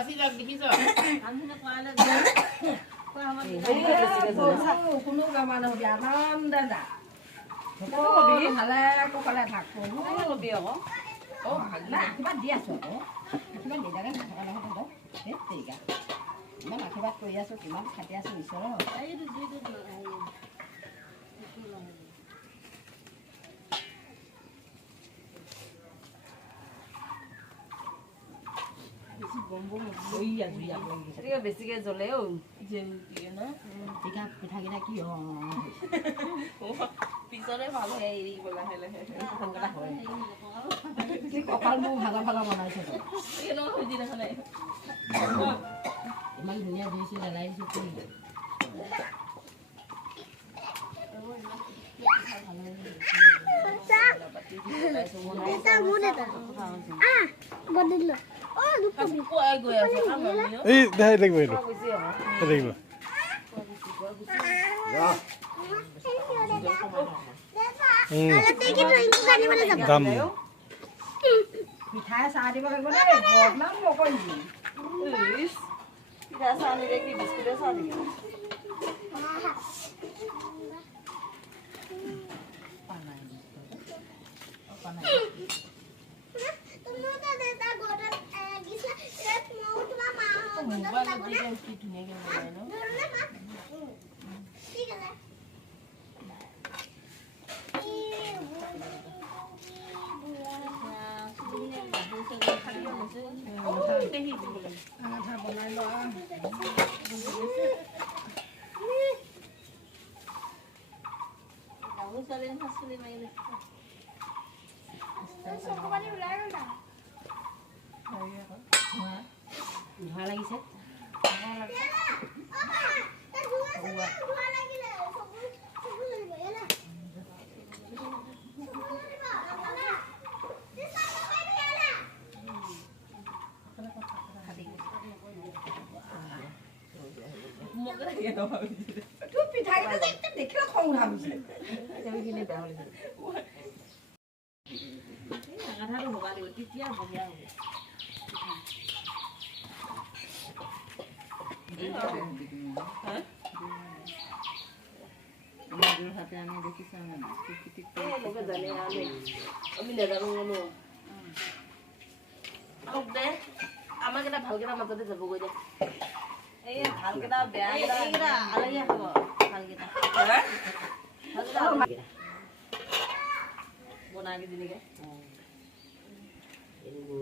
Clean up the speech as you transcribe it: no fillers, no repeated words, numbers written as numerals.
বাচি যাক দেখিছ আমনে কোৱালে কোনো কামা নহবি আনন্দ দা ভালে কুশলে থাক কবি আকৌ আশীৰ্বাদ দি আছো আকৌ আশীৰ্বাদ নিদাকে নথকা নহয় তহঁতক সেই তেৰিকা ইমান আশীৰ্বাদ কৰি আছো কিমান খাটি আছো ঈশ্বৰৰ বেছিকে জ্বলে ও পিঠাকেইটা কি পিছলে ভাল হয় এৰি লাহে লাহে কপাল মোৰ ভাগা ভাগা বনাইছে ইমান ধুনীয়া দিছো দাদাই দিছো কি এই দেখাই দেখব এইটো দেখব যাম পিঠাই চাহ দিব লাগিব দেই বদনাম নকৰিবি পিঠা চাহ নিদিয়ে কি বিস্কুটে চাহ দিব বনাই লোৱা ধোঁৱা লাগিছে পিঠাকেইটা দেখিলে খং উঠা হৈছে আধাটো ভবা দিব তেতিয়া বঢ়িয়া হ'ব আমাক এটা ভালকেইটা মাজতে যাবগৈ দে এই ভালকেইটা বেয়াকেইটা আলহীয়ে খাব ভালকেইটা বনাই দিবি নেকি